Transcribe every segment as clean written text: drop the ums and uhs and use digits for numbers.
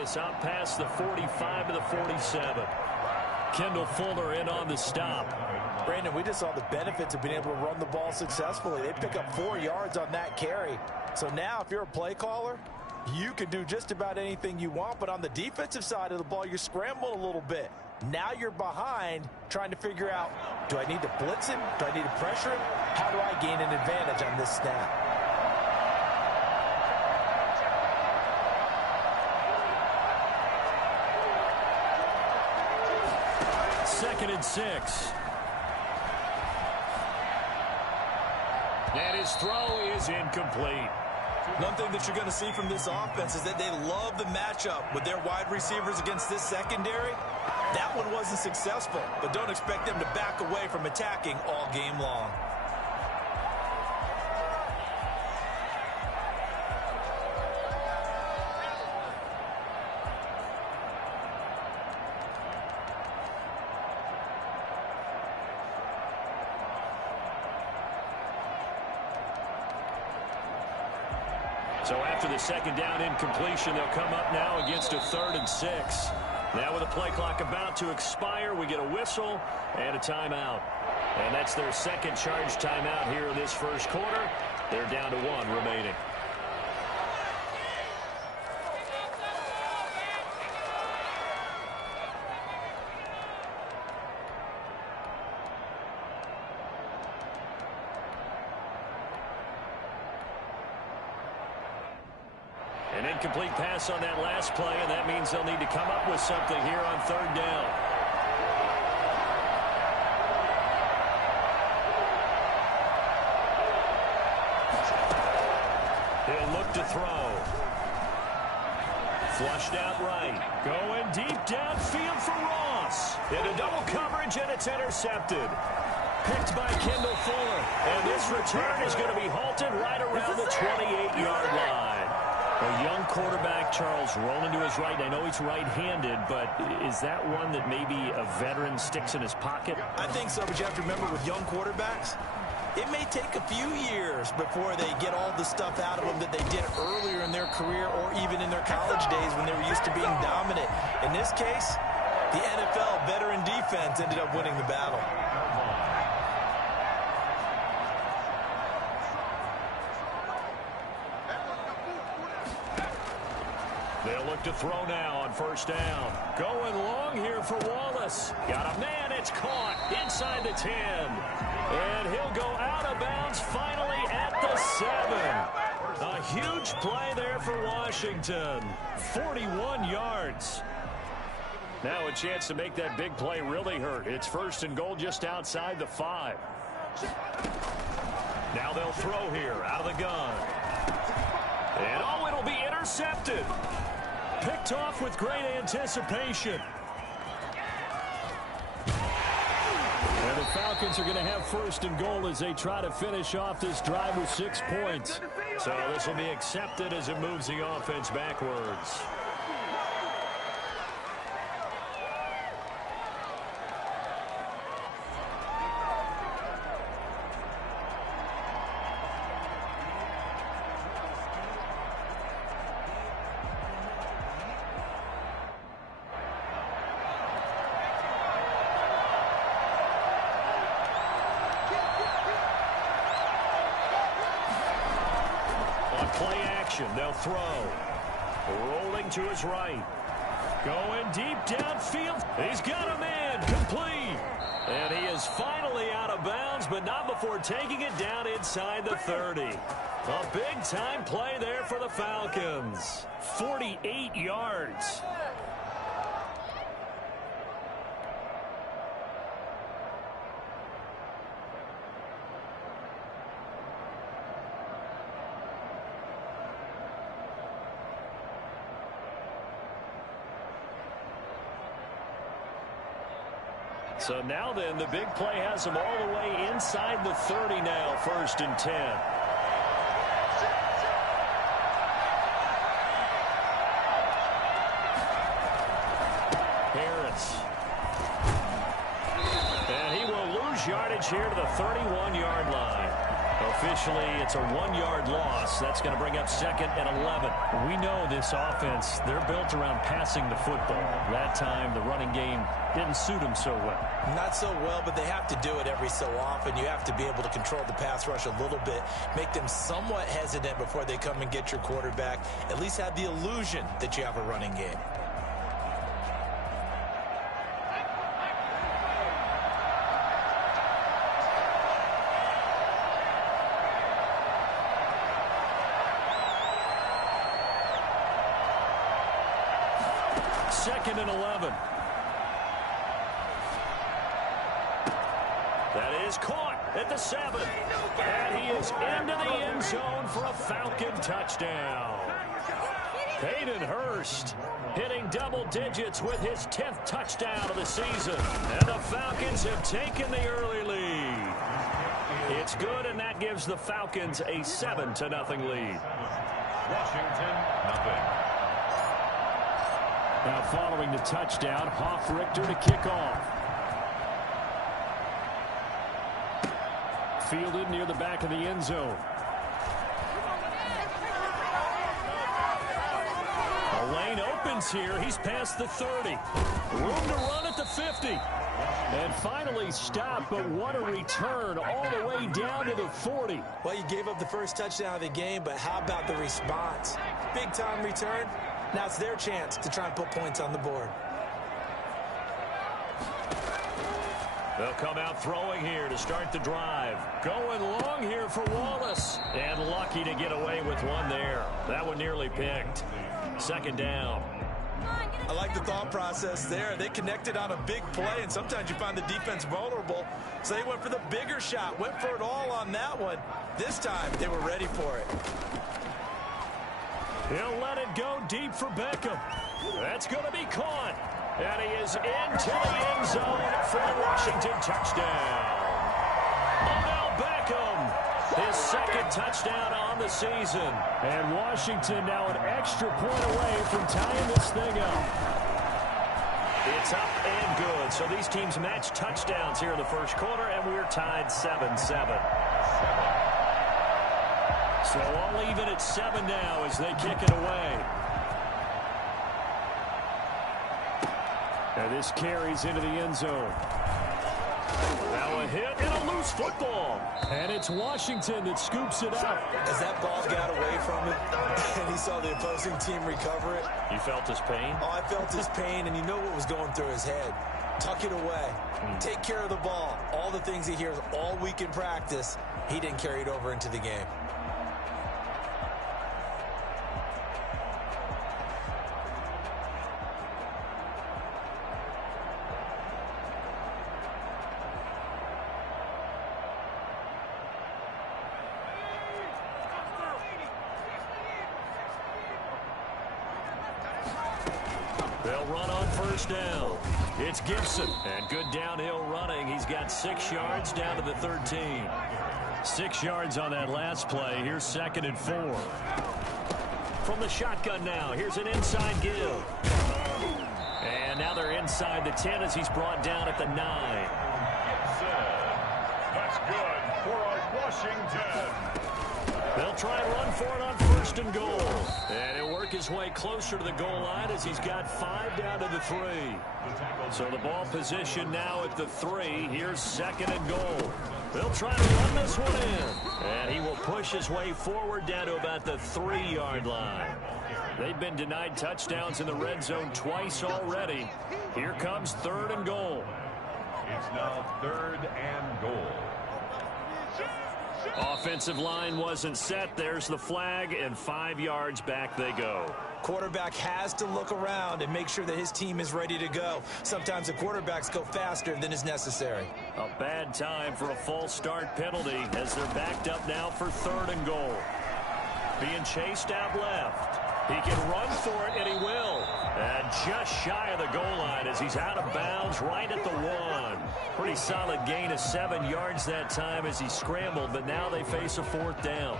this out past the 45 to the 47. Kendall Fuller in on the stop. Brandon, we just saw the benefits of being able to run the ball successfully. They pick up 4 yards on that carry. So now if you're a play caller, you can do just about anything you want. But on the defensive side of the ball, you're scrambling a little bit. Now you're behind trying to figure out, do I need to blitz him? Do I need to pressure him? How do I gain an advantage on this snap? Second and 6. And his throw is incomplete. One thing that you're going to see from this offense is that they love the matchup with their wide receivers against this secondary. That one wasn't successful, but don't expect them to back away from attacking all game long. So after the second down incompletion, they'll come up now against a 3rd and 6. Now with the play clock about to expire, we get a whistle and a timeout. And that's their second charge timeout here in this first quarter. They're down to 1 remaining. An incomplete pass on that last play, and that means they'll need to come up with something here on 3rd down. He'll look to throw. Flushed out right. Going deep downfield for Ross. Into double coverage, and it's intercepted. Picked by Kendall Fuller. And this return is going to be halted right around the 28-yard line. A young quarterback, Charles, rolling to his right. I know he's right-handed, but is that one that maybe a veteran sticks in his pocket? I think so, but you have to remember with young quarterbacks, it may take a few years before they get all the stuff out of them that they did earlier in their career or even in their college days when they were used to being dominant. In this case, the NFL veteran defense ended up winning the battle. They'll look to throw now on 1st down. Going long here for Wallace. Got a man, it's caught inside the 10. And he'll go out of bounds finally at the 7. A huge play there for Washington. 41 yards. Now a chance to make that big play really hurt. It's 1st and goal just outside the 5. Now they'll throw here out of the gun. And oh, it'll be intercepted. Picked off with great anticipation. And the Falcons are going to have 1st and goal as they try to finish off this drive with 6 points. So this will be accepted as it moves the offense backwards. Play action, they'll throw. Rolling to his right. Going deep downfield. He's got a man, complete. And he is finally out of bounds, but not before taking it down inside the 30. A big-time play there for the Falcons. 48 yards. So now then, the big play has them all the way inside the 30 now, 1st and 10. Harris. And he will lose yardage here to the 31-yard line. Officially, it's a 1-yard loss. That's going to bring up 2nd and 11. We know this offense, they're built around passing the football. That time, the running game didn't suit them so well. Not so well, but they have to do it every so often. You have to be able to control the pass rush a little bit, make them somewhat hesitant before they come and get your quarterback. At least have the illusion that you have a running game. Second and 11. That is caught at the 7. And he is into the end zone for a Falcon touchdown. Hayden Hurst hitting double digits with his 10th touchdown of the season. And the Falcons have taken the early lead. It's good, and that gives the Falcons a 7-0 lead. Washington, nothing. Now following the touchdown, Hoff-Richter to kick off. Fielded near the back of the end zone. A lane opens here. He's past the 30. Room to run at the 50. And finally stopped, but what a return all the way down to the 40. Well, you gave up the first touchdown of the game, but how about the response? Big-time return. Now it's their chance to try and put points on the board. They'll come out throwing here to start the drive. Going long here for Wallace. And lucky to get away with one there. That one nearly picked. 2nd down. I like the thought process there. They connected on a big play, and sometimes you find the defense vulnerable. So they went for the bigger shot, went for it all on that one. This time, they were ready for it. He'll let it go deep for Beckham. That's going to be caught. And he is into the end zone for the Washington touchdown. Odell Beckham, his 2nd touchdown on the season. And Washington now an extra point away from tying this thing up. It's up and good. So these teams match touchdowns here in the first quarter, and we're tied 7-7. So all even at 7 now as they kick it away. And this carries into the end zone. Now a hit and a loose football. And it's Washington that scoops it up. As that ball got away from him and he saw the opposing team recover it. You felt his pain? Oh, I felt his pain, and you know what was going through his head. Tuck it away. Take care of the ball. All the things he hears all week in practice, he didn't carry it over into the game. They'll run on first down. It's Gibson. And good downhill running. He's got 6 yards down to the 13. 6 yards on that last play. Here's 2nd and 4. From the shotgun now. Here's an inside give. And now they're inside the 10 as he's brought down at the 9. Gibson. That's good for Washington. They'll try and run for it on 1st and goal. And he'll work his way closer to the goal line as he's got 5 down to the 3. So the ball position now at the 3. Here's 2nd and goal. They'll try to run this one in. And he will push his way forward down to about the 3-yard line. They've been denied touchdowns in the red zone twice already. Here comes 3rd and goal. It's now 3rd and goal. Offensive line wasn't set. There's the flag, and 5 yards back they go. Quarterback has to look around and make sure that his team is ready to go. Sometimes the quarterbacks go faster than is necessary. A bad time for a false start penalty as they're backed up now for 3rd and goal. Being chased out left. He can run for it, and he will. And just shy of the goal line as he's out of bounds right at the 1. Pretty solid gain of 7 yards that time as he scrambled, but now they face a 4th down.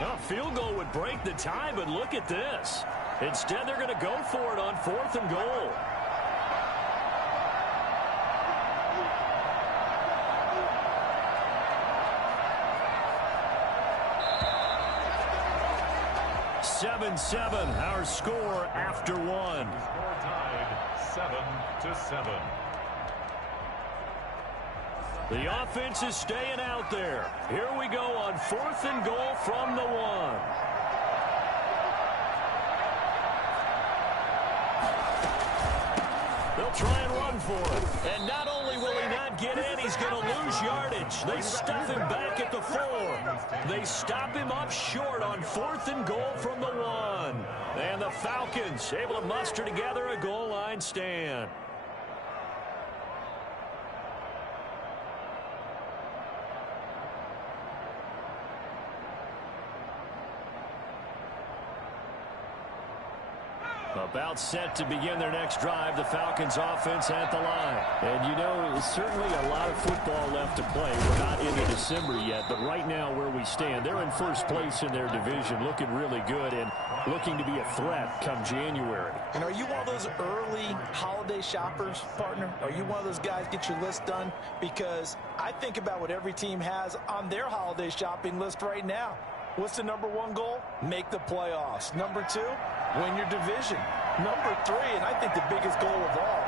A field goal would break the tie, but look at this. Instead, they're going to go for it on 4th and goal. Seven, our score after one. Score tied 7-7. The offense is staying out there. Here we go on 4th and goal from the 1. They'll try and run for it. And not only will he not get in, he's going to lose yardage. They stuff him back at the 4. They stop him up short on 4th and goal from the 1. And the Falcons able to muster together a goal line stand. About set to begin their next drive. The Falcons offense at the line. And you know, it's certainly a lot of football left to play. We're not into December yet, but right now where we stand, they're in first place in their division, looking really good and looking to be a threat come January. And are you one of those early holiday shoppers, partner? Are you one of those guys get your list done? Because I think about what every team has on their holiday shopping list right now. What's the number 1 goal? Make the playoffs. Number 2, win your division. Number 3, and I think the biggest goal of all,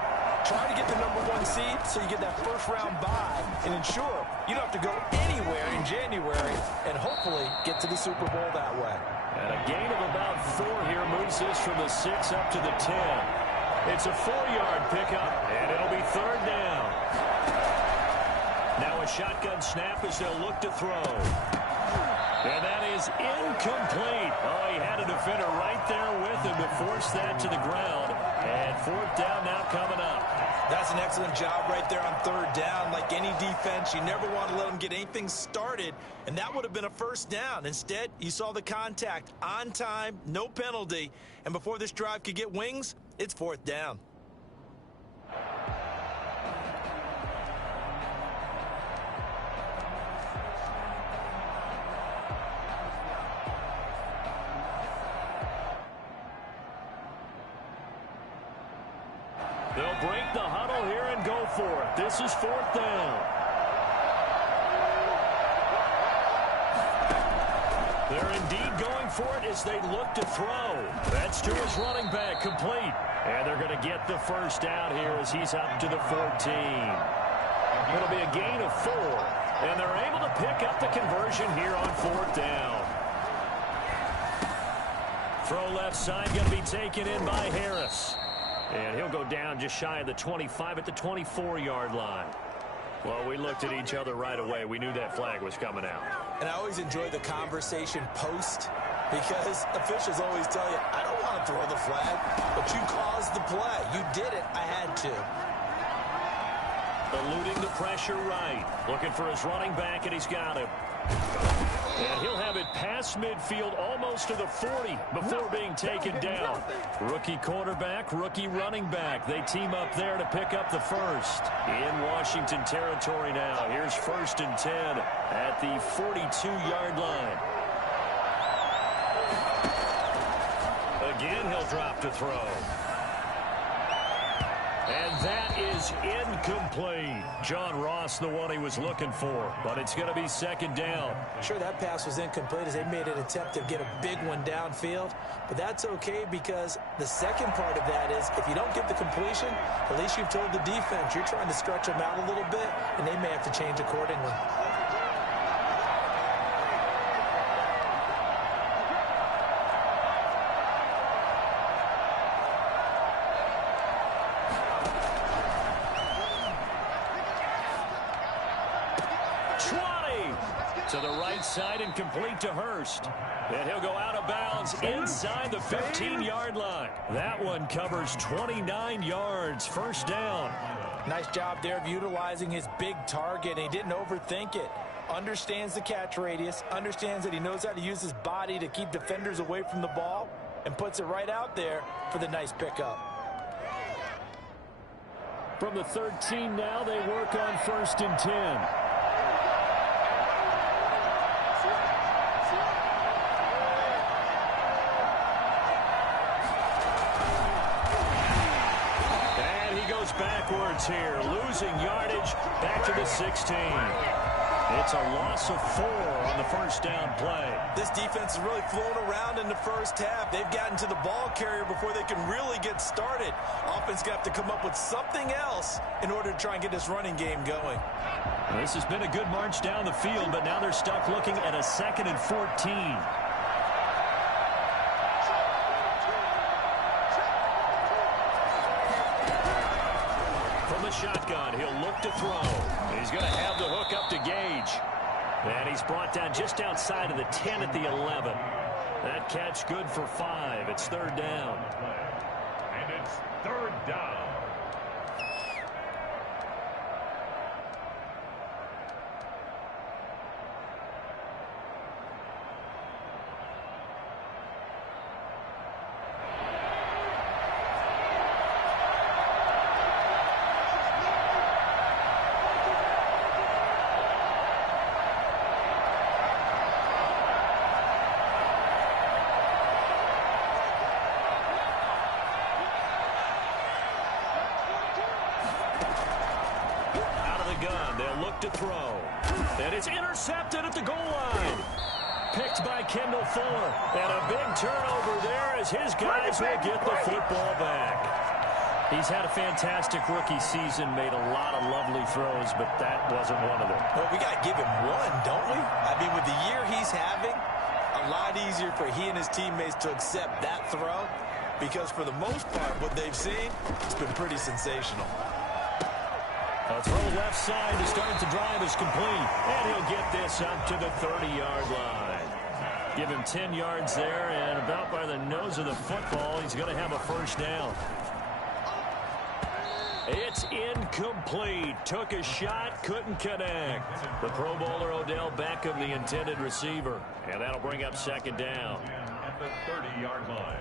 try to get the number 1 seed so you get that first-round bye and ensure you don't have to go anywhere in January and hopefully get to the Super Bowl that way. And a gain of about 4 here moves this from the 6 up to the 10. It's a 4-yard pickup, and it'll be 3rd down. Now a shotgun snap as they'll look to throw. And that is incomplete. Oh, he had a defender right there with him to force that to the ground. And 4th down now coming up. That's an excellent job right there on 3rd down. Like any defense, you never want to let them get anything started, and that would have been a 1st down. Instead, you saw the contact on time, no penalty, and before this drive could get wings, it's 4th down. They'll break the huddle here and go for it. This is 4th down. They're indeed going for it as they look to throw. That's to his running back, complete. And they're going to get the 1st down here as he's up to the 14. It'll be a gain of 4. And they're able to pick up the conversion here on 4th down. Throw left side going to be taken in by Harris. And he'll go down just shy of the 25 at the 24-yard line. Well, we looked at each other right away. We knew that flag was coming out. And I always enjoy the conversation post because officials always tell you, I don't want to throw the flag, but you caused the play. You did it. I had to. Eluding the pressure right. Looking for his running back, and he's got him. And he'll have it past midfield almost to the 40 before being taken down. Rookie quarterback, rookie running back. They team up there to pick up the 1st. In Washington territory now. Here's 1st and 10 at the 42-yard line. Again, he'll drop to throw. And that is incomplete. John Ross, the one he was looking for, but it's going to be 2nd down. Sure, that pass was incomplete as they made an attempt to get a big one downfield, but that's okay because the second part of that is if you don't get the completion, at least you've told the defense you're trying to stretch them out a little bit, and they may have to change accordingly. To the right side and complete to Hurst. And he'll go out of bounds inside the 15-yard line. That one covers 29 yards. 1st down. Nice job there of utilizing his big target. He didn't overthink it. Understands the catch radius. Understands that he knows how to use his body to keep defenders away from the ball. And puts it right out there for the nice pickup. From the 13 now, they work on 1st and 10. backwards here, losing yardage back to the 16. It's a loss of 4 on the first down play. This defense is really flown around in the first half. They've gotten to the ball carrier before they can really get started. Offense got to come up with something else in order to try and get this running game going. This has been a good march down the field, but now they're stuck looking at a 2nd and 14. From the shotgun, he'll look to throw. He's going to have the hook up to Gage. And he's brought down just outside of the 10 at the 11. That catch good for 5. It's 3rd down. And it's 3rd down. To throw. And it's intercepted at the goal line. Picked by Kendall Fuller. And a big turnover there as his guys will get the football back. He's had a fantastic rookie season, made a lot of lovely throws, but that wasn't one of them. Well, we got to give him one, don't we? I mean, with the year he's having, a lot easier for he and his teammates to accept that throw because for the most part, what they've seen, it's been pretty sensational. A throw left side to start the drive is complete. And he'll get this up to the 30-yard line. Give him 10 yards there, and about by the nose of the football, he's going to have a first down. It's incomplete. Took a shot, couldn't connect. The Pro Bowler Odell Beckham, the intended receiver. And that'll bring up 2nd down. At the 30-yard line.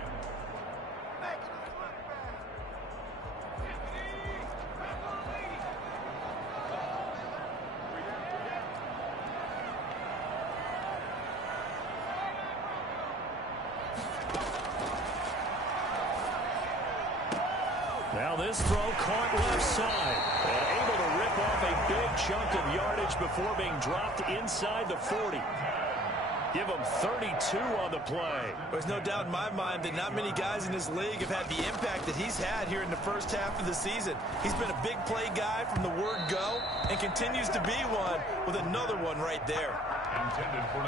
Now this throw caught left side. And able to rip off a big chunk of yardage before being dropped inside the 40. Give him 32 on the play. There's no doubt in my mind that not many guys in this league have had the impact that he's had here in the first half of the season. He's been a big play guy from the word go and continues to be one with another one right there.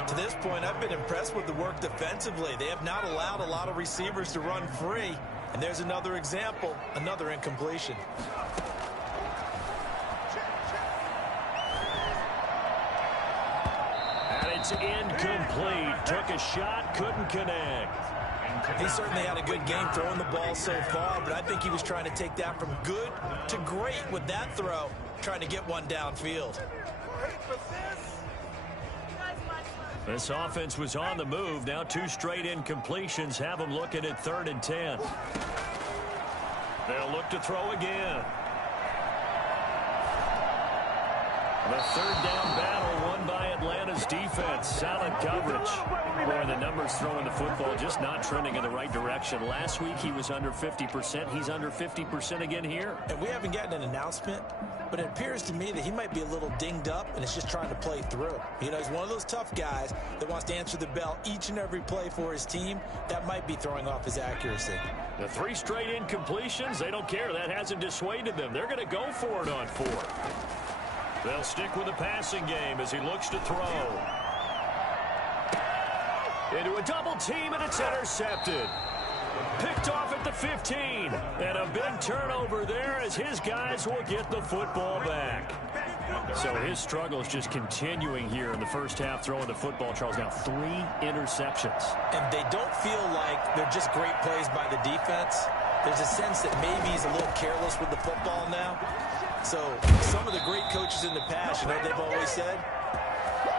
To this point, I've been impressed with the work defensively. They have not allowed a lot of receivers to run free. And there's another example, another incompletion. And it's incomplete. Took a shot, couldn't connect. He certainly had a good game throwing the ball so far, but I think he was trying to take that from good to great with that throw, trying to get one downfield. This offense was on the move. Now 2 straight incompletions have them looking at 3rd and 10. They'll look to throw again. The 3rd down battle won by Atlanta's defense. Solid coverage. Boy, the numbers throwing the football just not trending in the right direction. Last week he was under 50%. He's under 50% again here. And we haven't gotten an announcement, but it appears to me that he might be a little dinged up and is just trying to play through. You know, he's one of those tough guys that wants to answer the bell each and every play for his team. That might be throwing off his accuracy. The 3 straight incompletions, they don't care. That hasn't dissuaded them. They're going to go for it on 4th. They'll stick with the passing game as he looks to throw. Into a double team, and it's intercepted. Picked off at the 15. And a big turnover there as his guys will get the football back. So his struggle is just continuing here in the first half throwing the football, Charles. Now 3 interceptions. And they don't feel like they're just great plays by the defense. There's a sense that maybe he's a little careless with the football now. So some of the great coaches in the past, you know what they've always said?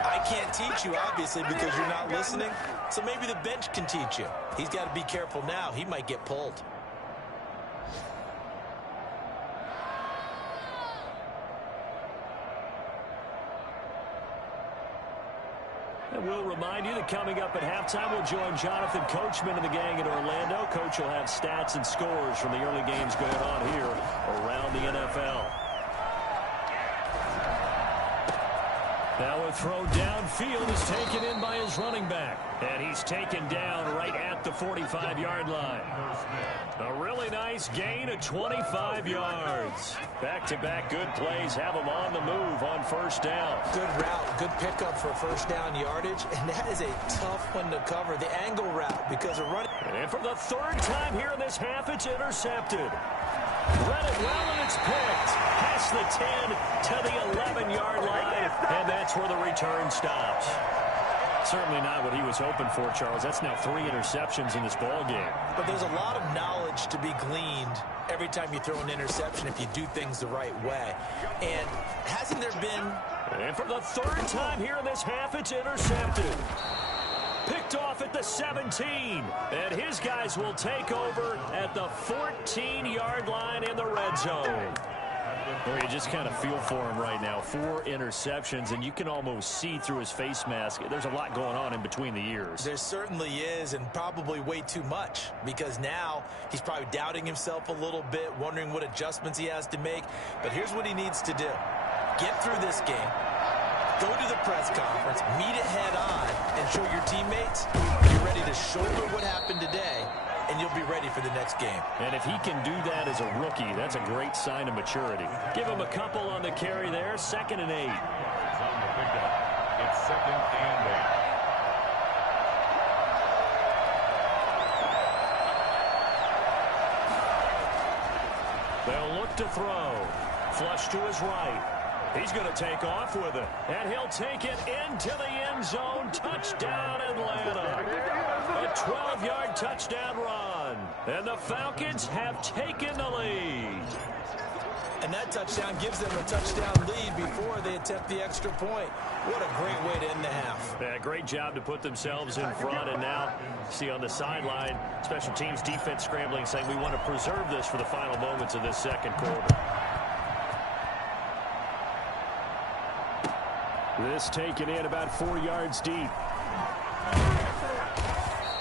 I can't teach you, obviously, because you're not listening. So maybe the bench can teach you. He's got to be careful now. He might get pulled. And we'll remind you that coming up at halftime, we'll join Jonathan Coachman and the gang in Orlando. Coach will have stats and scores from the early games going on here around the NFL. Now a throw downfield is taken in by his running back. And he's taken down right at the 45-yard line. A really nice gain of 25 yards. Back-to-back good plays have him on the move on first down. Good route, good pickup for first down yardage, and that is a tough one to cover, the angle route, because of running. And for the third time here in this half, it's intercepted. Read it well, and it's picked. Past the 10 to the 11-yard line, and that's where the return stops. Certainly not what he was hoping for, Charles. That's now 3 interceptions in this ball game. But there's a lot of knowledge to be gleaned every time you throw an interception if you do things the right way. And hasn't there been... And for the third time here in this half, it's intercepted. Picked off at the 17. And his guys will take over at the 14-yard line in the red zone. Well, you just kind of feel for him right now. 4 interceptions, and you can almost see through his face mask. There's a lot going on in between the ears. There certainly is, and probably way too much, because now he's probably doubting himself a little bit, wondering what adjustments he has to make. But here's what he needs to do. Get through this game. Go to the press conference, meet it head on, and show your teammates you're ready to shoulder what happened today, and you'll be ready for the next game. And if he can do that as a rookie, that's a great sign of maturity. Give him a couple on the carry there, 2nd and 8. On the pickup, it's 2nd and 8. They'll look to throw. Flush to his right. He's going to take off with it. And he'll take it into the end zone. Touchdown, Atlanta. A 12-yard touchdown run. And the Falcons have taken the lead. And that touchdown gives them a touchdown lead before they attempt the extra point. What a great way to end the half. Yeah, great job to put themselves in front. And now, see on the sideline, special teams defense scrambling, saying we want to preserve this for the final moments of this second quarter. This taken in about 4 yards deep.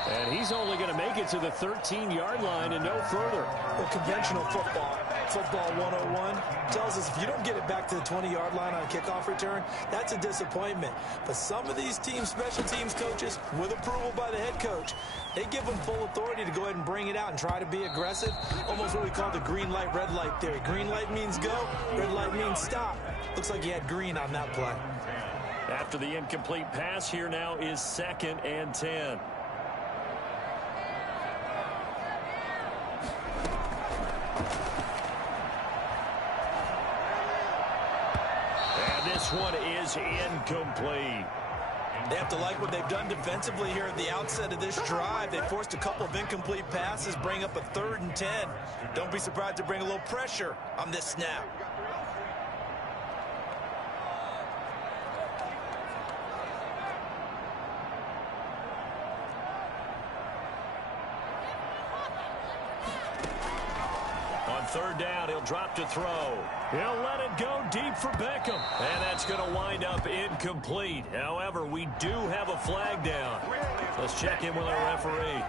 And he's only going to make it to the 13-yard line and no further. Well, conventional football 101, tells us if you don't get it back to the 20-yard line on a kickoff return, that's a disappointment. But some of these teams, special teams coaches, with approval by the head coach, they give them full authority to go ahead and bring it out and try to be aggressive. Almost what we call the green light, red light theory. Green light means go, red light means stop. Looks like he had green on that play. After the incomplete pass, here now is 2nd and 10. And this one is incomplete. They have to like what they've done defensively here at the outset of this drive. They forced a couple of incomplete passes, bring up a 3rd and 10. Don't be surprised to bring a little pressure on this snap. On 3rd down, he'll drop to throw. He'll let it go deep for Beckham. And that's going to wind up incomplete. However, we do have a flag down. Let's check in with our referee.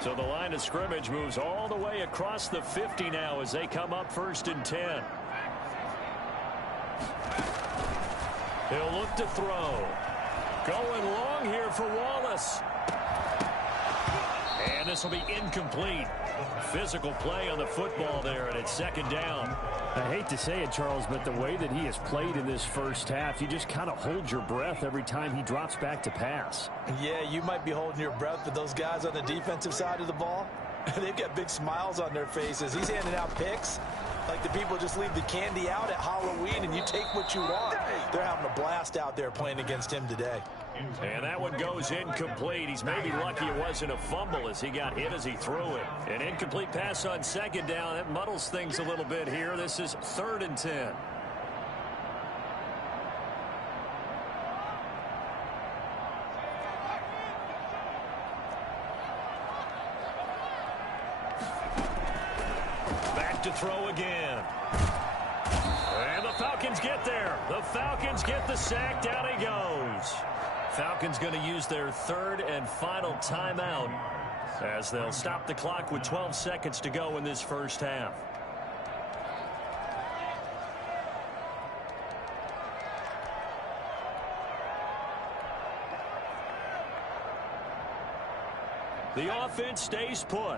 So the line of scrimmage moves all the way across the 50 now as they come up 1st and 10. He'll look to throw. Going long here for Wallace. And this will be incomplete. Physical play on the football there, and it's 2nd down. I hate to say it, Charles, but the way that he has played in this first half, you just kind of hold your breath every time he drops back to pass. Yeah, you might be holding your breath, but those guys on the defensive side of the ball, they've got big smiles on their faces. He's handing out picks like the people just leave the candy out at Halloween and you take what you want. They're having a blast out there playing against him today. And that one goes incomplete. He's maybe lucky it wasn't a fumble as he got hit as he threw it. An incomplete pass on 2nd down. That muddles things a little bit here. This is 3rd and 10. Back to throw again. And the Falcons get there. The Falcons get the sack. Down he goes. Falcons going to use their third and final timeout as they'll stop the clock with 12 seconds to go in this first half. The offense stays put.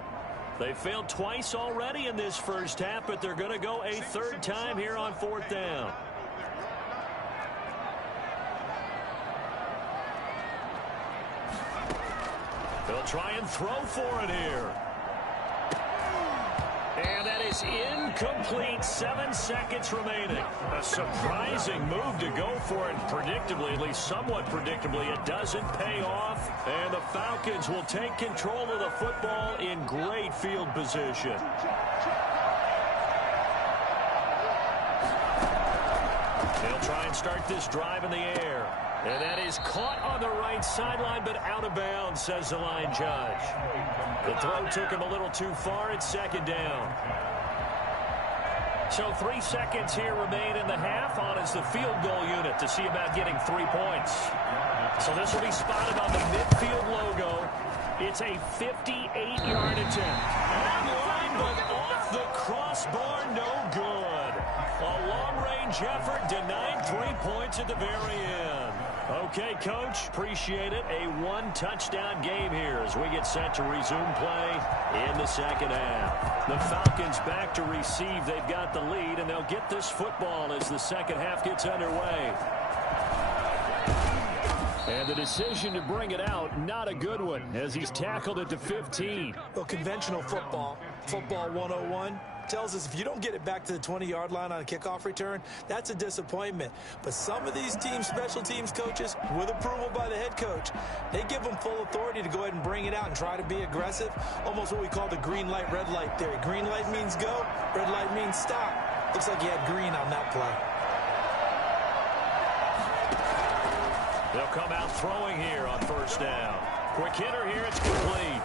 They failed twice already in this first half, but they're going to go a third time here on fourth down. They'll try and throw for it here. And that is incomplete. 7 seconds remaining. A surprising move to go for it. Predictably, at least somewhat predictably, it doesn't pay off. And the Falcons will take control of the football in great field position. They'll try and start this drive in the air. And that is caught on the right sideline, but out of bounds, says the line judge. The throw took him a little too far. It's second down. So 3 seconds here remain in the half. On is the field goal unit to see about getting 3 points. So this will be spotted on the midfield logo. It's a 58-yard attempt. Online, but off the crossbar, no good. A long-range effort denied 3 points at the very end. Okay, Coach, appreciate it. A one-touchdown game here as we get set to resume play in the second half. The Falcons back to receive. They've got the lead, and they'll get this football as the second half gets underway. And the decision to bring it out, not a good one, as he's tackled at the 15. Well, conventional football 101, tells us if you don't get it back to the 20-yard line on a kickoff return, that's a disappointment. But some of these teams, special teams coaches, with approval by the head coach, they give them full authority to go ahead and bring it out and try to be aggressive. Almost what we call the green light, red light theory. Green light means go, red light means stop. Looks like he had green on that play. They'll come out throwing here on first down. Quick hitter here, it's complete.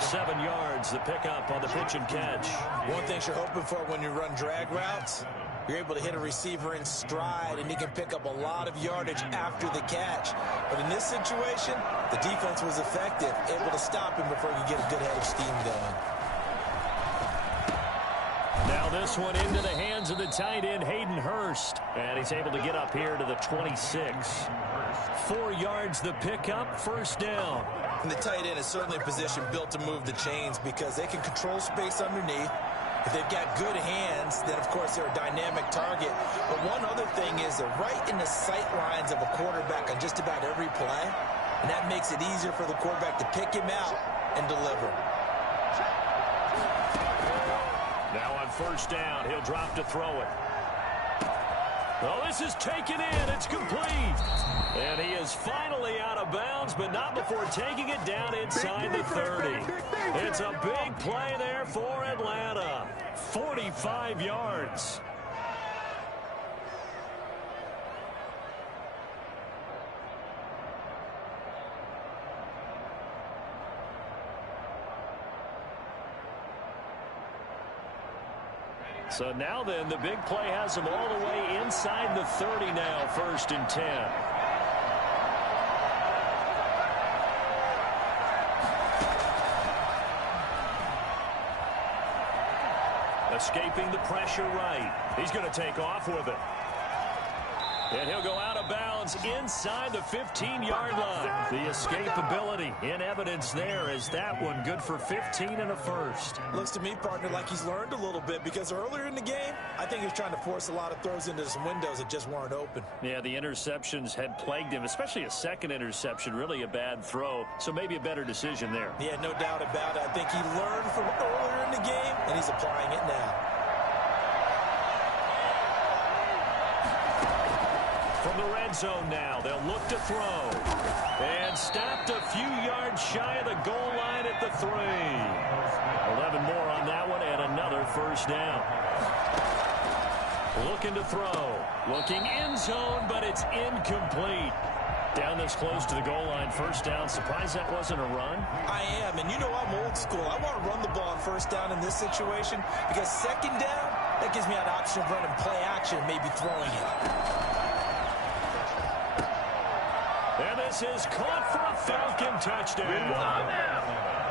7 yards, the pickup on the pitch and catch. One thing you're hoping for when you run drag routes, you're able to hit a receiver in stride, and he can pick up a lot of yardage after the catch. But in this situation, the defense was effective, able to stop him before he get a good head of steam going. Now this one into the hands of the tight end, Hayden Hurst. And he's able to get up here to the 26. 4 yards the pickup, first down. And the tight end is certainly a position built to move the chains because they can control space underneath. If they've got good hands, then of course they're a dynamic target. But one other thing is they're right in the sight lines of a quarterback on just about every play. And that makes it easier for the quarterback to pick him out and deliver. Now on first down, he'll drop to throw it. Well, this is taken in. It's complete. And he is finally out of bounds, but not before taking it down inside the 30. It's a big play there for Atlanta. 45 yards. So now then, the big play has him all the way inside the 30 now, first and 10. Escaping the pressure right. He's going to take off with it. And he'll go out of bounds inside the 15-yard line. The escapability in evidence there is that one good for 15 and a first. Looks to me, partner, like he's learned a little bit because earlier in the game, I think he was trying to force a lot of throws into some windows that just weren't open. Yeah, the interceptions had plagued him, especially a second interception, really a bad throw. So maybe a better decision there. Yeah, no doubt about it. I think he learned from earlier in the game, and he's applying it now. From the red zone now, they'll look to throw. And stopped a few yards shy of the goal line at the 3. 11 more on that one and another first down. Looking to throw. Looking end zone, but it's incomplete. Down this close to the goal line, first down. Surprised that wasn't a run? I am, and you know I'm old school. I want to run the ball on first down in this situation because second down, that gives me an option of running play action, maybe throwing it. And this is caught for a Falcon touchdown.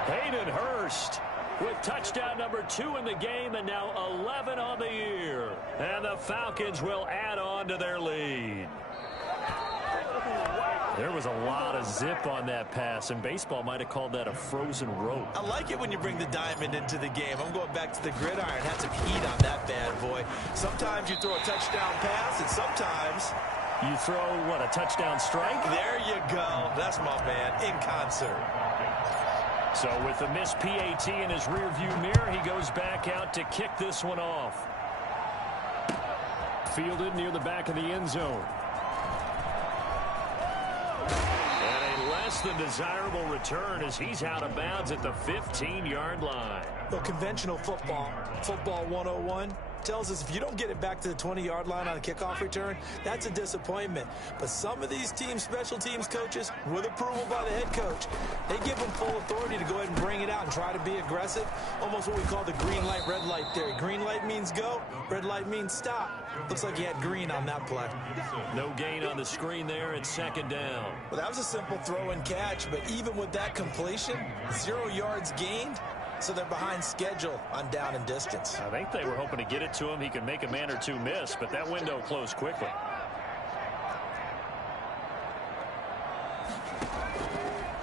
Hayden Hurst with touchdown number 2 in the game, and now 11 on the year. And the Falcons will add on to their lead. There was a lot of zip on that pass, and baseball might have called that a frozen rope. I like it when you bring the diamond into the game. I'm going back to the gridiron. Had some heat on that bad boy. Sometimes you throw a touchdown pass, and sometimes you throw, what, a touchdown strike? There you go. That's my man, in concert. So with the missed PAT in his rearview mirror, he goes back out to kick this one off. Fielded near the back of the end zone. Less than desirable return as he's out of bounds at the 15-yard line. Well, conventional football 101, tells us if you don't get it back to the 20-yard line on a kickoff return, that's a disappointment. But some of these teams, special teams coaches, with approval by the head coach, they give them full authority to go ahead and bring it out and try to be aggressive. Almost what we call the green light, red light theory. Green light means go, red light means stop. Looks like he had green on that play. No gain on the screen there. It's second down. Well, that was a simple throw and catch, but even with that completion, 0 yards gained, so they're behind schedule on down and distance. I think they were hoping to get it to him. He could make a man or two miss, but that window closed quickly.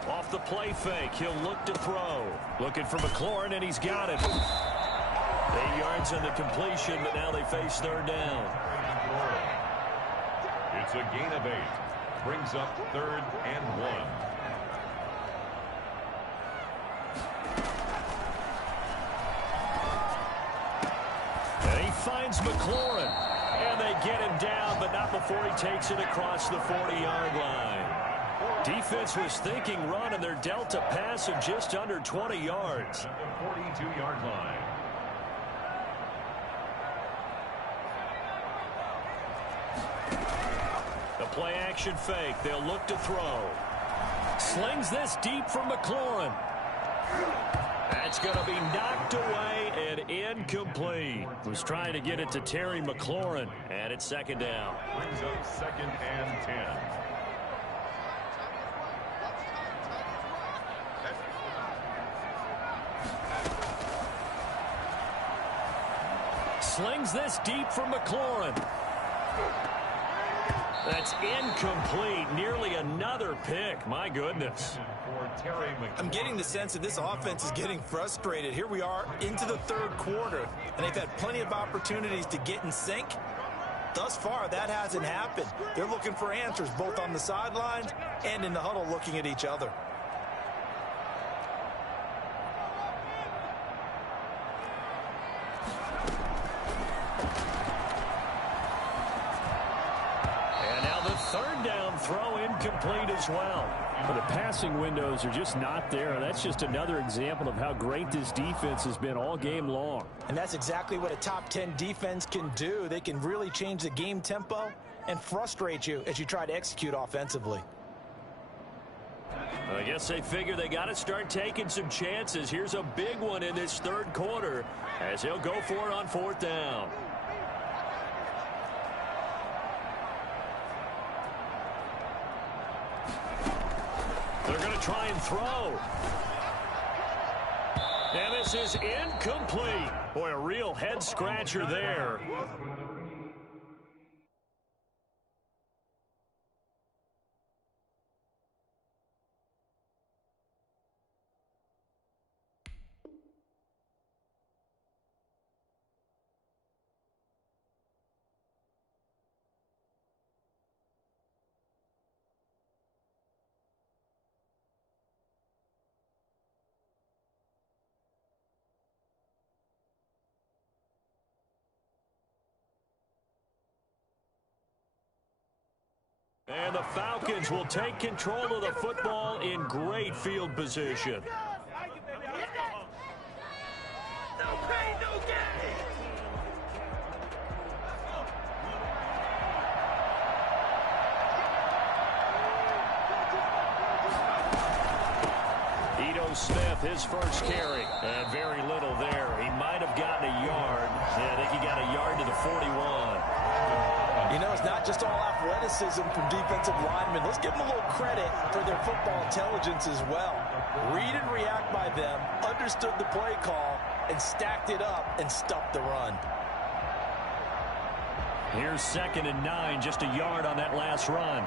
Off the play fake, he'll look to throw. Looking for McLaurin, and he's got it. 8 yards on the completion, but now they face third down. It's a gain of 8. Brings up 3rd and 1. And he finds McLaurin. And they get him down, but not before he takes it across the 40-yard line. Defense was thinking run, and they're dealt a pass of just under 20 yards. At the 42-yard line. The play action fake. They'll look to throw. Slings this deep for McLaurin. That's going to be knocked away and incomplete. Was trying to get it to Terry McLaurin, and it's second down. Brings up 2nd and 10. Slings this deep for McLaurin. That's incomplete. Nearly another pick. My goodness. I'm getting the sense that this offense is getting frustrated. Here we are into the 3rd quarter, and they've had plenty of opportunities to get in sync. Thus far, that hasn't happened. They're looking for answers both on the sidelines and in the huddle looking at each other. Throw incomplete as well. But the passing windows are just not there. That's just another example of how great this defense has been all game long. And that's exactly what a top 10 defense can do. They can really change the game tempo and frustrate you as you try to execute offensively. I guess they figure they got to start taking some chances. Here's a big one in this 3rd quarter as he'll go for it on 4th down. They're going to try and throw. And this is incomplete. Boy, a real head-scratcher there. And the Falcons will take control of the football in great field position. No pain, no gain. Ito Smith, his first carry. And very little there. He might have gotten a yard. Yeah, I think he got a yard to the 41. You know, it's not just all athleticism from defensive linemen. Let's give them a little credit for their football intelligence as well. Read and react by them, understood the play call, and stacked it up and stuffed the run. Here's 2nd and 9, just a yard on that last run.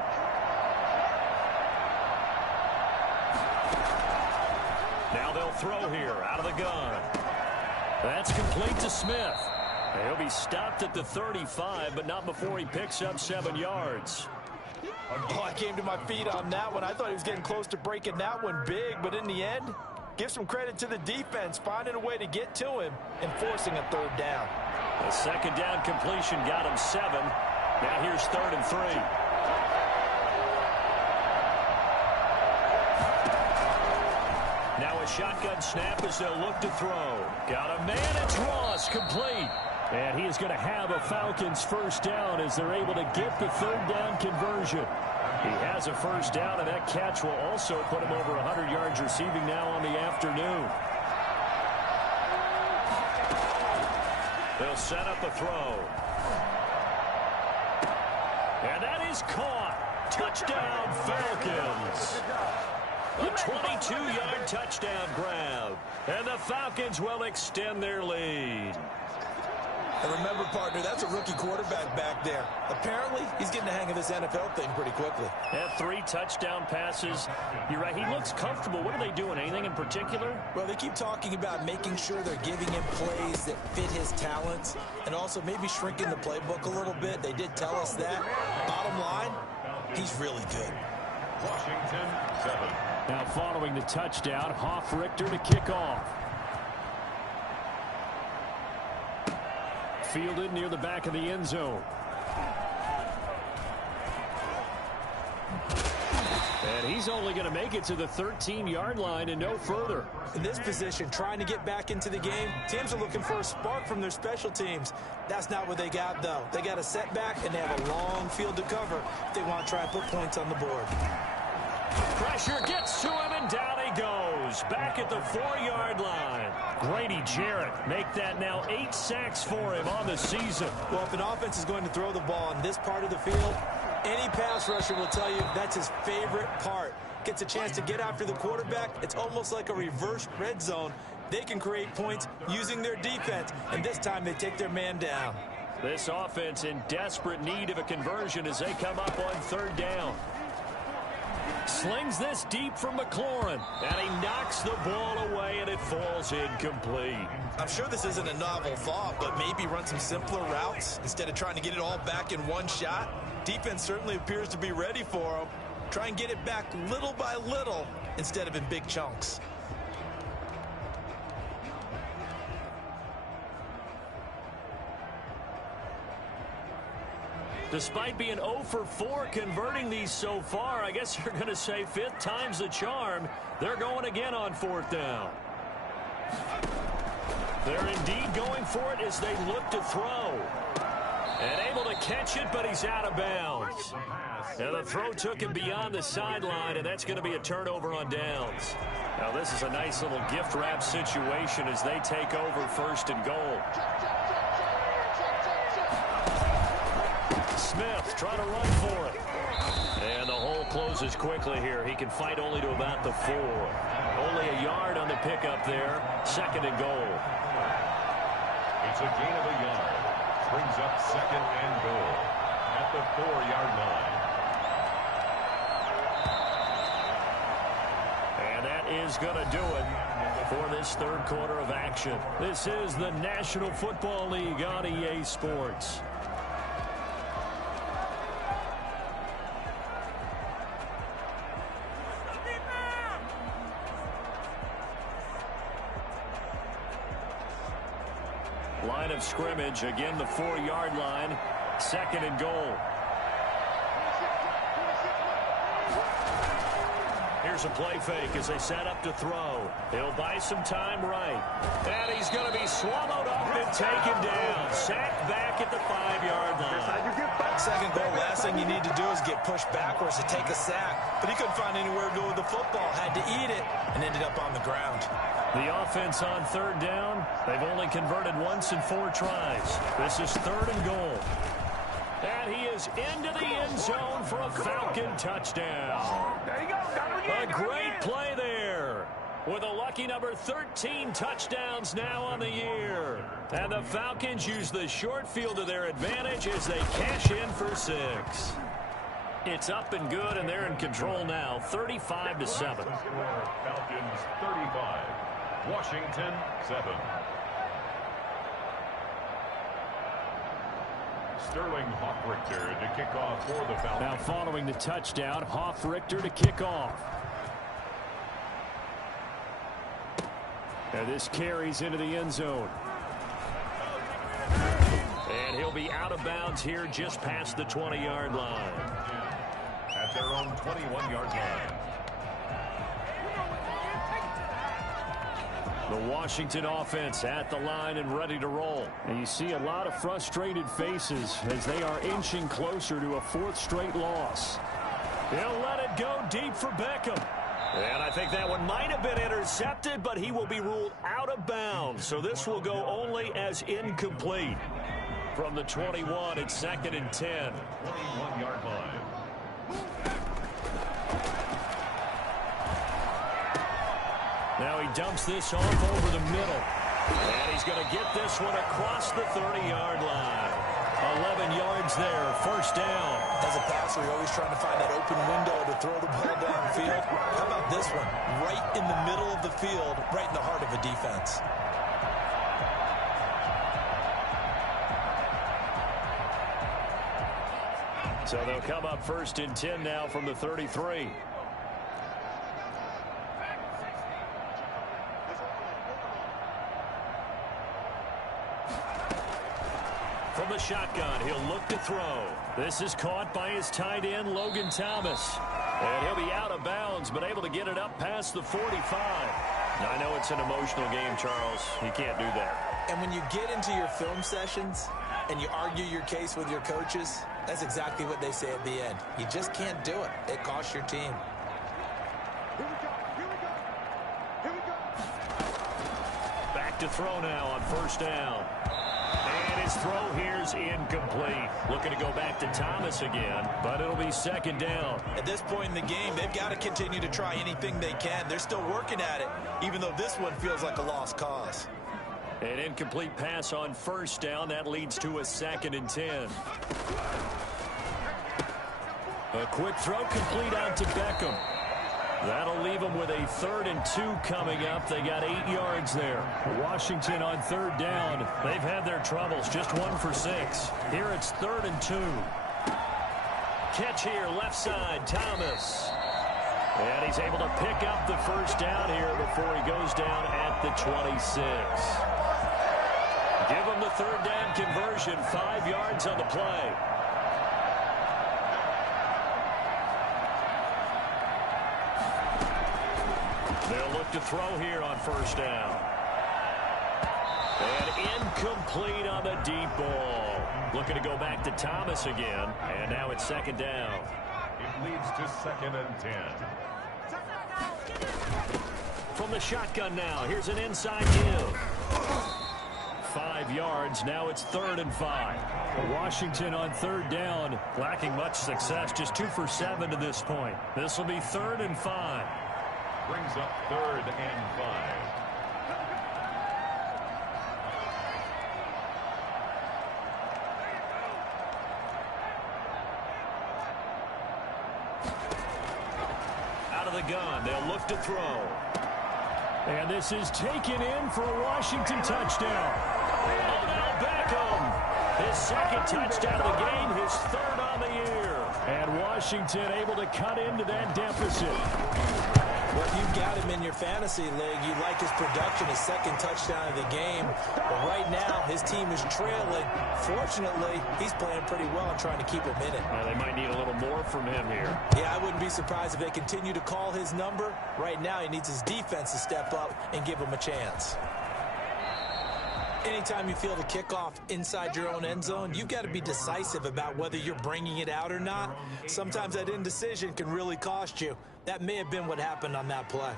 Now they'll throw here out of the gun. That's complete to Smith. He'll be stopped at the 35, but not before he picks up 7 yards. Oh, I came to my feet on that one. I thought he was getting close to breaking that one big, but in the end, give some credit to the defense, finding a way to get to him and forcing a 3rd down. The 2nd down completion got him 7. Now here's 3rd and 3. Now a shotgun snap as they'll look to throw. Got a man, it's Ross, complete. And he is going to have a Falcons 1st down as they're able to get the 3rd down conversion. He has a 1st down, and that catch will also put him over 100 yards receiving now on the afternoon. They'll set up a throw. And that is caught. Touchdown, Falcons. A 22-yard touchdown grab. And the Falcons will extend their lead. And remember, partner, that's a rookie quarterback back there. Apparently, he's getting the hang of this NFL thing pretty quickly. Had 3 touchdown passes. You're right, he looks comfortable. What are they doing? Anything in particular? Well, they keep talking about making sure they're giving him plays that fit his talents and also maybe shrinking the playbook a little bit. They did tell us that. Bottom line, he's really good. Washington 7. Now following the touchdown, Hoff-Richter to kick off. Fielded near the back of the end zone. And he's only going to make it to the 13-yard line and no further. In this position, trying to get back into the game, teams are looking for a spark from their special teams. That's not what they got, though. They got a setback, and they have a long field to cover if they want to try and put points on the board. Pressure gets to him, and down he goes. Back at the 4-yard line. Grady Jarrett make that now 8 sacks for him on the season. Well, if an offense is going to throw the ball in this part of the field, any pass rusher will tell you that's his favorite part. Gets a chance to get after the quarterback. It's almost like a reverse red zone. They can create points using their defense, and this time they take their man down. This offense in desperate need of a conversion as they come up on 3rd down. Slings this deep from McLaurin, and he knocks the ball away, and it falls incomplete. I'm sure this isn't a novel thought, but maybe run some simpler routes instead of trying to get it all back in one shot. Defense certainly appears to be ready for him. Try and get it back little by little instead of in big chunks. Despite being 0 for 4 converting these so far, I guess you're going to say 5th time's the charm. They're going again on 4th down. They're indeed going for it as they look to throw. And able to catch it, but he's out of bounds. Now the throw took him beyond the sideline, and that's going to be a turnover on downs. Now this is a nice little gift wrap situation as they take over 1st and goal. Smith trying to run for it. And the hole closes quickly here. He can fight only to about the 4. Only a yard on the pickup there. 2nd and goal. It's a gain of a yard. Brings up 2nd and goal at the 4-yard line. And that is going to do it for this 3rd quarter of action. This is the National Football League on EA Sports. Line of scrimmage, again the 4-yard line, 2nd and goal. Here's a play fake as they set up to throw. He'll buy some time right. And he's going to be swallowed up and taken down. Sacked back at the 5-yard line. 2nd goal, last thing you need to do is get pushed backwards to take a sack. But he couldn't find anywhere to go with the football. Had to eat it and ended up on the ground. The offense on 3rd down, they've only converted once in 4 tries. This is 3rd and goal. And he is into the end zone for a Falcon touchdown. There you go. A great play there. With a lucky number 13 touchdowns now on the year. And the Falcons use the short field to their advantage as they cash in for 6. It's up and good, and they're in control now, 35-7. Falcons 35, Washington 7. Sterling Hoffrichter to kick off for the Falcons. Now following the touchdown, Hoffrichter to kick off. And this carries into the end zone. And he'll be out of bounds here just past the 20-yard line. At their own 21-yard line. The Washington offense at the line and ready to roll. And you see a lot of frustrated faces as they are inching closer to a 4th straight loss. He'll let it go deep for Beckham. And I think that one might have been intercepted, but he will be ruled out of bounds. So this will go only as incomplete. From the 21, it's 2nd and 10. 21-yard line. Now he dumps this off over the middle. And he's going to get this one across the 30-yard line. 11 yards there, 1st down. As a passer, you're always trying to find that open window to throw the ball downfield. How about this one? Right in the middle of the field, right in the heart of a defense. So they'll come up 1st and 10 now from the 33. From the shotgun, he'll look to throw. This is caught by his tight end, Logan Thomas. And he'll be out of bounds, but able to get it up past the 45. Now, I know it's an emotional game, Charles. You can't do that. And when you get into your film sessions and you argue your case with your coaches, that's exactly what they say at the end. You just can't do it. It costs your team. Back to throw now on 1st down. And his throw here's incomplete. Looking to go back to Thomas again, but it'll be 2nd down. At this point in the game, they've got to continue to try anything they can. They're still working at it, even though this one feels like a lost cause. An incomplete pass on 1st down. That leads to a 2nd and 10. A quick throw complete out to Beckham. That'll leave them with a 3rd and 2 coming up. They got 8 yards there. Washington on 3rd down. They've had their troubles, just 1 for 6. Here it's 3rd and 2. Catch here, left side, Thomas. And he's able to pick up the 1st down here before he goes down at the 26. Give him the 3rd down conversion, 5 yards on the play. They'll look to throw here on 1st down. And incomplete on the deep ball. Looking to go back to Thomas again. And now it's 2nd down. It leads to 2nd and 10. From the shotgun now, here's an inside give. 5 yards, now it's 3rd and 5. Washington on 3rd down. Lacking much success, just 2 for 7 to this point. This will be 3rd and 5. Brings up 3rd and 5. Out of the gun, they'll look to throw. And this is taken in for a Washington touchdown. Odell Beckham, his 2nd touchdown of the game, his 3rd on the year. And Washington able to cut into that deficit. Well, if you've got him in your fantasy league, you like his production, his 2nd touchdown of the game. But right now, his team is trailing. Fortunately, he's playing pretty well and trying to keep him in it. Well, they might need a little more from him here. Yeah, I wouldn't be surprised if they continue to call his number. Right now, he needs his defense to step up and give him a chance. Anytime you feel the kickoff inside your own end zone, you've got to be decisive about whether you're bringing it out or not. Sometimes that indecision can really cost you. That may have been what happened on that play.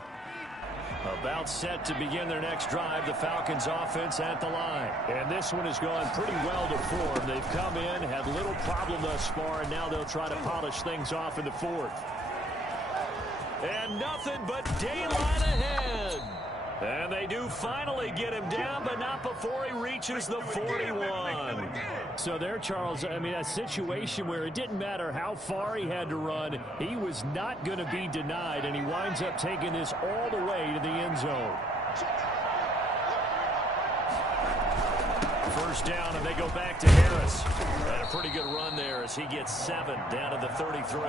About set to begin their next drive, the Falcons offense at the line. And this one has gone pretty well to form. They've come in, had little problem thus far, and now they'll try to polish things off in the fourth. And nothing but daylight ahead. And they do finally get him down, but not before he reaches the 41. So there, Charles, I mean, a situation where it didn't matter how far he had to run, he was not going to be denied, and he winds up taking this all the way to the end zone. First down, and they go back to Harris. And a pretty good run there as he gets 7 down to the 33.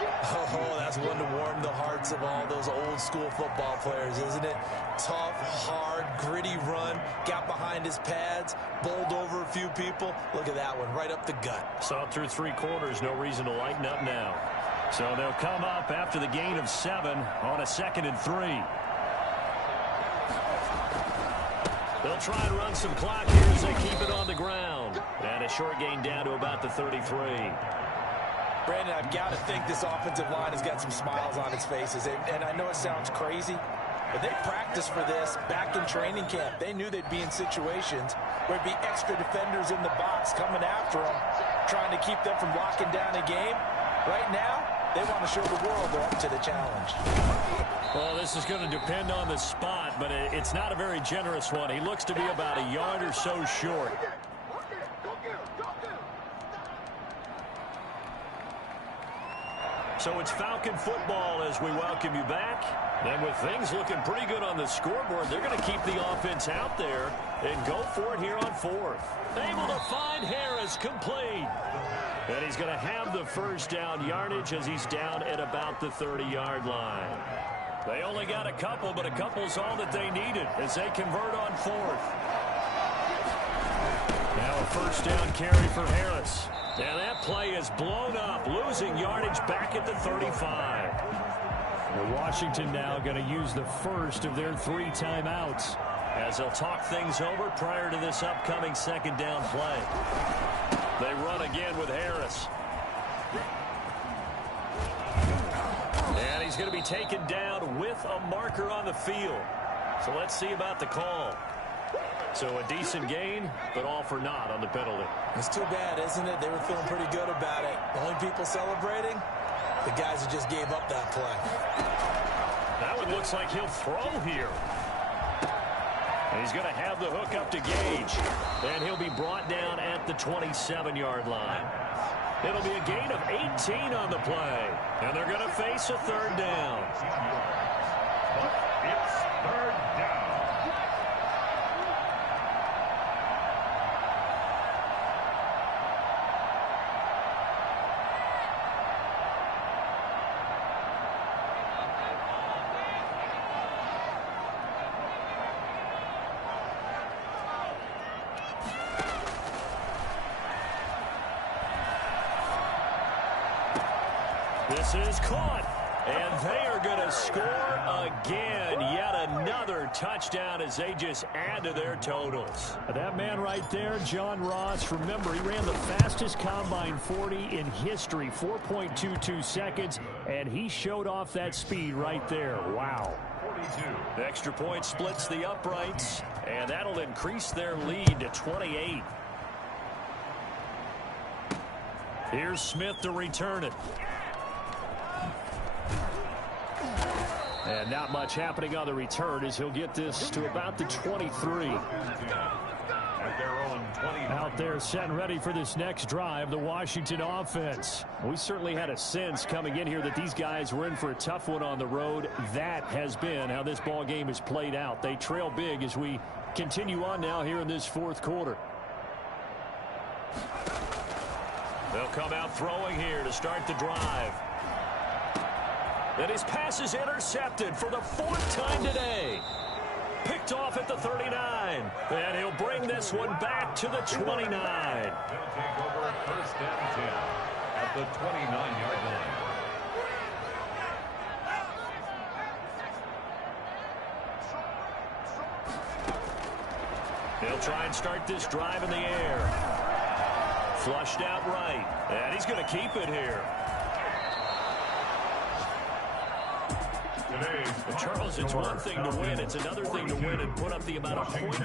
Oh, that's one to warm the hearts of all those old school football players, isn't it? Tough, hard, gritty run, got behind his pads, bowled over a few people. Look at that one, right up the gut. Saw it through 3 quarters, no reason to lighten up now. So they'll come up after the gain of 7 on a 2nd and 3. They'll try and run some clock here as they keep it on the ground. And a short gain down to about the 33. Brandon, I've got to think this offensive line has got some smiles on its faces. And I know it sounds crazy, but they practiced for this back in training camp. They knew they'd be in situations where there'd be extra defenders in the box coming after them, trying to keep them from locking down a game. Right now, they want to show the world they're up to the challenge. Well, this is going to depend on the spot, but it's not a very generous one. He looks to be about a yard or so short. So it's Falcon football as we welcome you back. And with things looking pretty good on the scoreboard, they're going to keep the offense out there and go for it here on 4th. Able to find Harris complete. And he's going to have the first down yardage as he's down at about the 30-yard line. They only got a couple, but a couple's all that they needed as they convert on 4th. Now a first down carry for Harris. And that play is blown up, losing yardage back at the 35. Well, Washington now going to use the first of their 3 timeouts as they'll talk things over prior to this upcoming 2nd down play. They run again with Harris. And he's going to be taken down with a marker on the field. So let's see about the call. So a decent gain, but all for naught on the penalty. It's too bad, isn't it? They were feeling pretty good about it. The only people celebrating, the guys who just gave up that play. That one looks like he'll throw here. And he's going to have the hook up to Gage. And he'll be brought down at the 27-yard line. It'll be a gain of 18 on the play. And they're going to face a 3rd down. It's 3rd down. This is caught, and they are going to score again. Yet another touchdown as they just add to their totals. That man right there, John Ross, remember, he ran the fastest combine 40 in history, 4.22 seconds, and he showed off that speed right there. Wow. 42. The extra point splits the uprights, and that'll increase their lead to 28. Here's Smith to return it. And not much happening on the return as he'll get this to about the 23. At their own 20. Out there set and ready for this next drive, the Washington offense. We certainly had a sense coming in here that these guys were in for a tough one on the road. That has been how this ball game has played out. They trail big as we continue on now here in this 4th quarter. They'll come out throwing here to start the drive. And his pass is intercepted for the 4th time today. Picked off at the 39. And he'll bring this one back to the 29. They'll take over 1st and 10 at the 29-yard line. He'll try and start this drive in the air. Flushed out right. And he's going to keep it here. today's Well, Charles, it's one thing to win. It's another thing to win and put up the amount of points